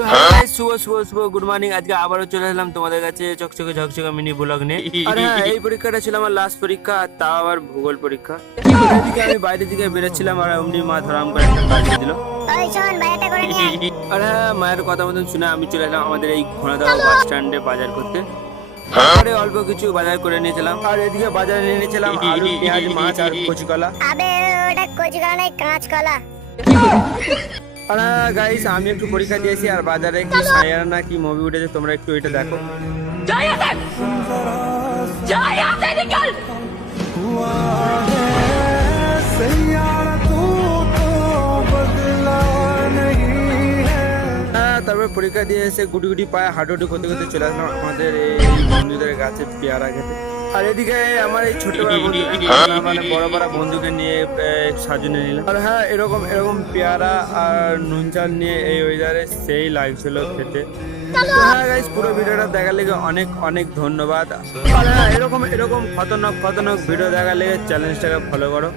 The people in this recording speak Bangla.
তো হ্যাঁ শুভ শুভ শুভ গুড মর্নিং। আজকে আবারও চলে এলাম তোমাদের কাছে চকচকে ঝকঝকে মিনি ব্লগ নিয়ে। আর হ্যাঁ, এই পরীক্ষাটা ছিল আমার লাস্ট পরীক্ষা, তাও আবার ভূগোল পরীক্ষা। এদিকে আমি বাইরের দিকে বেরোচ্ছিলাম আর অমনি মা ধরাম করে একটা কাজ দিয়ে দিল। আর হ্যাঁ, মায়ের কথা মতন শুনে আমি চলে এলাম আমাদের এই ঘোড়াদহ বাস স্ট্যান্ডে বাজার করতে। তারপরে অল্প কিছু বাজার করে নিয়েছিলাম আর এদিকে বাজারে নিয়ে নিয়েছিলাম আলু, পেঁয়াজ, মাছ আর কচুকলা। আবে ওটা কচুকলা নয়, কাঁচকলা। আর গাইস, আমি একটু পরীক্ষা দিয়েছি আর বাজারে কি সায়ানা কি মুভি উঠেছে, তোমরা একটু এটা দেখো। তারপর পরীক্ষা দিয়ে এসে গুটি গুটি পায়ে হাঁটুটি করতে করতে চলে আসলাম আমাদের এই বন্ধুদের কাছে পেয়ারা খেতে। আর এদিকে আমার এই ছোট বড় বন্ধু মানে বড় বড় বন্ধুকে নিয়ে সাজনে নিলাম। আর হ্যাঁ, এরকম এরকম পেয়ারা আর নুন চাল নিয়ে এই ওয়েদারে সেই লাগছিল খেতে। তো হ্যাঁ গাইস, পুরো ভিডিওটা দেখার লেগে অনেক অনেক ধন্যবাদ। আর হ্যাঁ, এরকম এরকম খতরনাক খতরনাক ভিডিও দেখার লেগে চ্যালেঞ্জটাকে ফলো করো।